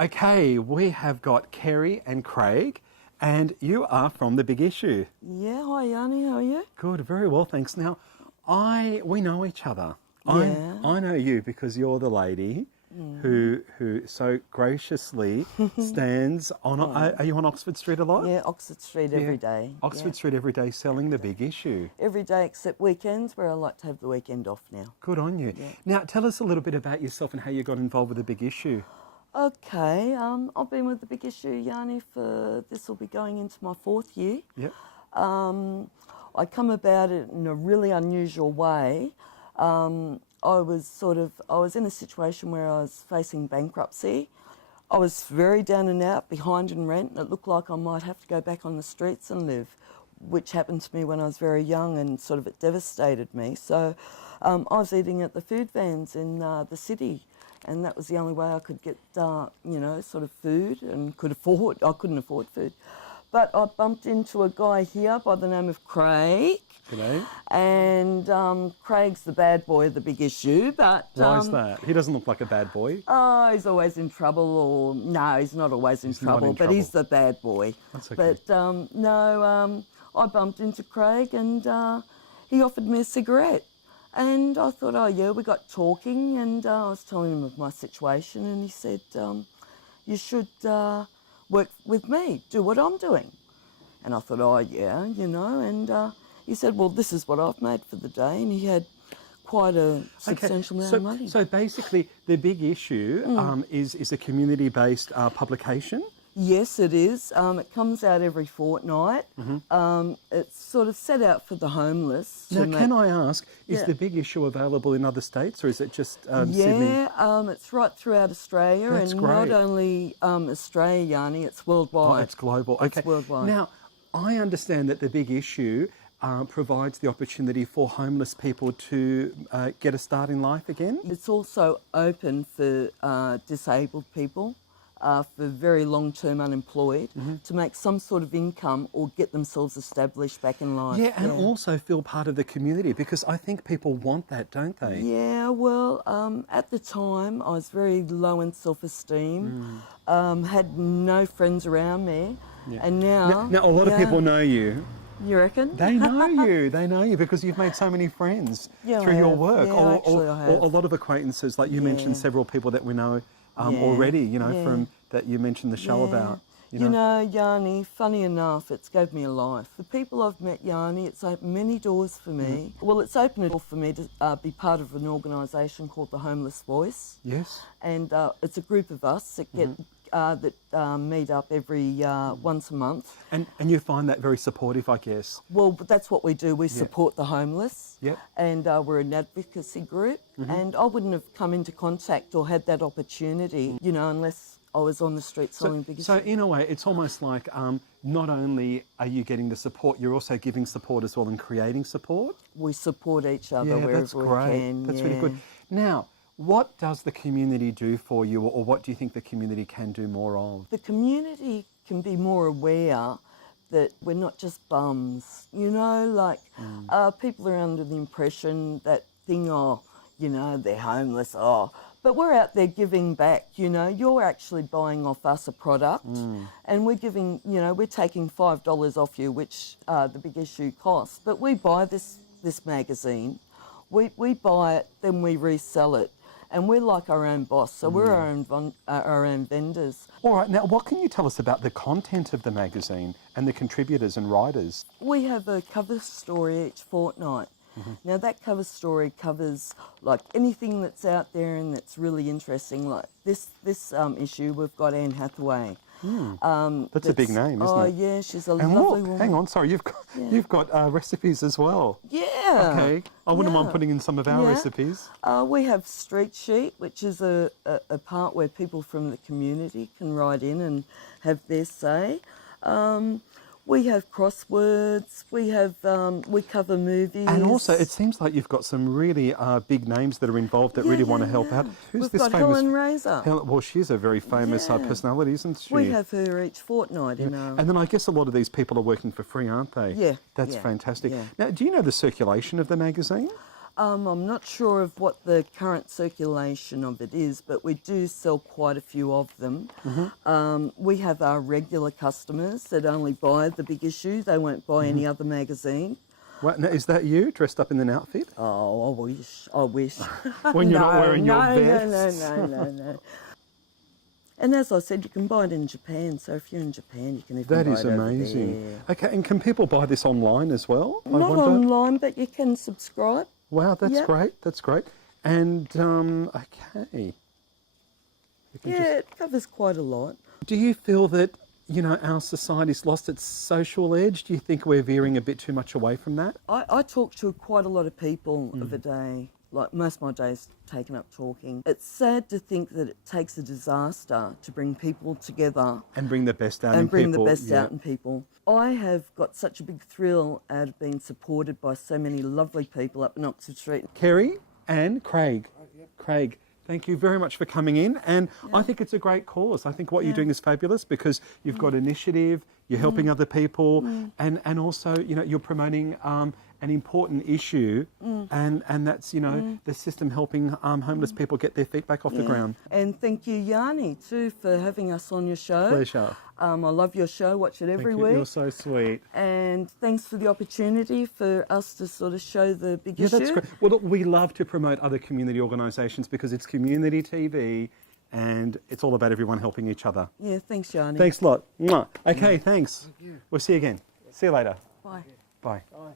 Okay, we have got Kerry and Craig, and you are from The Big Issue. Yeah, hi Yianni, how are you? Good, very well, thanks. Now, we know each other. Yeah. I know you because you're the lady who so graciously stands on. Are you on Oxford Street a lot? Yeah, Oxford Street every day. Oxford Street every day, selling The Big Issue. Every day except weekends, where I like to have the weekend off now. Good on you. Yeah. Now, tell us a little bit about yourself and how you got involved with The Big Issue. Okay, I've been with The Big Issue, Yianni, this will be going into my 4th year. Yep. I come about it in a really unusual way. I was in a situation where I was facing bankruptcy. I was very down and out, behind in rent, and it looked like I might have to go back on the streets and live, which happened to me when I was very young, and sort of it devastated me. So I was eating at the food vans in the city, and that was the only way I could get, sort of food and I couldn't afford food. But I bumped into a guy here by the name of Craig. G'day. And Craig's the bad boy of The Big Issue, but... Why is that? He doesn't look like a bad boy. Oh, he's always in trouble, or... No, he's not always in trouble, but he's the bad boy. That's okay. But, I bumped into Craig and he offered me a cigarette. And I thought, oh yeah, we got talking, and I was telling him of my situation, and he said, you should work with me, do what I'm doing. And I thought, oh yeah, and he said, well, this is what I've made for the day, and he had quite a substantial amount of money. So basically, The Big Issue is a community-based publication? Yes, it is. It comes out every fortnight. It's sort of set out for the homeless. Now, can I ask, is The Big Issue available in other states, or is it just Sydney? Yeah, it's right throughout Australia. That's and great. Not only Australia, Yianni, it's worldwide. Oh, it's global. Okay. It's worldwide. Now, I understand that The Big Issue provides the opportunity for homeless people to get a start in life again? It's also open for disabled people. For very long-term unemployed, to make some sort of income or get themselves established back in life. Yeah, and also feel part of the community, because I think people want that, don't they? Yeah, well, at the time I was very low in self-esteem, had no friends around me, and now... Now, a lot of people know you. You reckon? They know you because you've made so many friends through your work. Yeah, or I have. a lot of acquaintances, like you mentioned several people that we know already, from that you mentioned the show about. You know, Yianni, funny enough, it's gave me a life. The people I've met, Yianni, it's opened many doors for me. Well, it's opened a door for me to be part of an organisation called the Homeless Voice. Yes. And it's a group of us that get that meet up every once a month. And you find that very supportive, I guess. Well, but that's what we do. We support the homeless. Yep. And we're an advocacy group. And I wouldn't have come into contact or had that opportunity, unless I was on the street selling Big Issue. So in a way, it's almost like not only are you getting the support, you're also giving support as well and creating support. We support each other wherever we can. That's really good. Now, what does the community do for you, or what do you think the community can do more of? The community can be more aware that we're not just bums, people are under the impression that they're homeless, but we're out there giving back, you're actually buying off us a product and we're giving, we're taking $5 off you, which The Big Issue costs, but we buy this magazine, we buy it, then we resell it. And we're like our own boss, so we're our own vendors. All right, now what can you tell us about the content of the magazine and the contributors and writers? We have a cover story each fortnight. Now that cover story covers like anything that's out there and that's really interesting. Like this issue, we've got Anne Hathaway. That's a big name, isn't it? Oh yeah, she's a lovely woman. Hang on, sorry, you've got recipes as well. Yeah. Okay, I wouldn't mind putting in some of our recipes. We have Street Sheet, which is a part where people from the community can write in and have their say. We have crosswords. We have we cover movies. And also, it seems like you've got some really big names that are involved that really want to help out. Who's We've this got famous? Helen Razor. Well, she's a very famous personality, isn't she? We have her each fortnight in our... And then I guess a lot of these people are working for free, aren't they? Yeah. That's yeah, fantastic. yeah. Now, do you know the circulation of the magazine? I'm not sure of what the current circulation of it is, but we do sell quite a few of them. We have our regular customers that only buy the big issue. They won't buy any other magazine. What, now, is that you dressed up in an outfit? Oh, I wish. I wish. When you're not wearing your vest? No. And as I said, you can buy it in Japan. So if you're in Japan, you can even That buy is it over amazing. there. Okay, and can people buy this online as well? I Not wonder? online, but you can subscribe. Wow, that's Yep. great. That's great. And okay. You can Yeah, it covers quite a lot. Do you feel that, you know, our society's lost its social edge? Do you think we're veering a bit too much away from that? I talk to quite a lot of people of a day. Like most of my days taken up talking. It's sad to think that it takes a disaster to bring people together And bring the best out in and people. bring the best yeah. out in people. I have got such a big thrill out of being supported by so many lovely people up in Oxford Street. Kerry and Craig. Craig, thank you very much for coming in. And I think it's a great cause. I think what you're doing is fabulous because you've got initiative, you're helping other people, and also, you know, you're promoting an important issue, and that's, you know, the system helping homeless people get their feet back off the ground. And thank you, Yianni, too, for having us on your show. Pleasure. I love your show, watch it every Thank you. week. You're so sweet. And thanks for the opportunity for us to sort of show the big Yeah, issue. that's great. Well, look, we love to promote other community organisations because it's community TV and it's all about everyone helping each other. Yeah, thanks, Yianni. Thanks a lot. Mwah. Okay, thanks. Thank you. We'll see you again. See you later. Bye. Bye. Bye.